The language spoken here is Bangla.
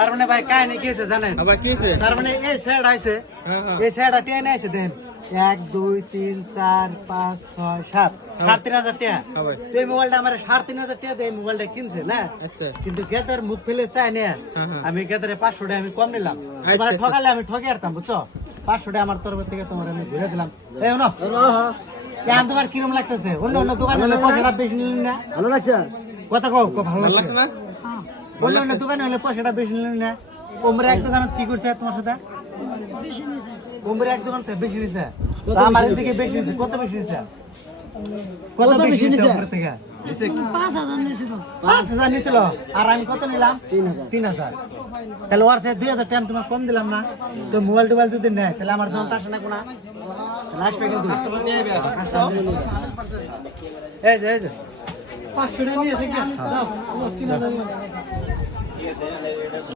তার মানে ভাই কাহিনী কি হয়েছে জানেন? আবার কি হয়েছে? তার মানে এই স্যার আইছে, এই স্যার টেনে আইছে দেন 1 2 3 4 5 6 7 3,500 টাকা। তো এই মোবাইলটা আমার 3,500 টাকা দিয়ে এই মোবাইলটা কিনছে না। আচ্ছা কিন্তু গেদার মুখ ফেলে চাই না, আমি গেদারে 500 টাকা আমি কম নিলাম। মানে ঠকালে আমি ঠকে আরতাম বুঝছো, 500 টাকা আমার তরফ থেকে তোমার আমি ঘুরে দিলাম। এই না কেন তোমার কিরম লাগতেছে? অন্য অন্য দোকানে হলে পয়সাটা বেশি নিলেন না? ভালো লাগছে? কথা কও, ভালো লাগছে না? অন্য অন্য দোকানে হলে পয়সাটা বেশি নিলেন না? ওমরে এক দোকানে কি করছে তোমার সাথে? ওমরে এক দোকান থেকে বেশি নিছে, তা আমার থেকে বেশি নিছে। কত বেশি নিছে? কত বেশি নিছে ওমরে থেকে? 5,000 নিছিল। আর আমি কত নিলাম? 3,000। তাহলে ওর সাথে 2,000 টাকা তোমার কম দিলাম না? তো মোবাইল টোবাইল যদি নেয় তাহলে আমার দাম আসে না কোনা? আসবে কিন্তু এই যে 500 টাকা নিয়েছে কি?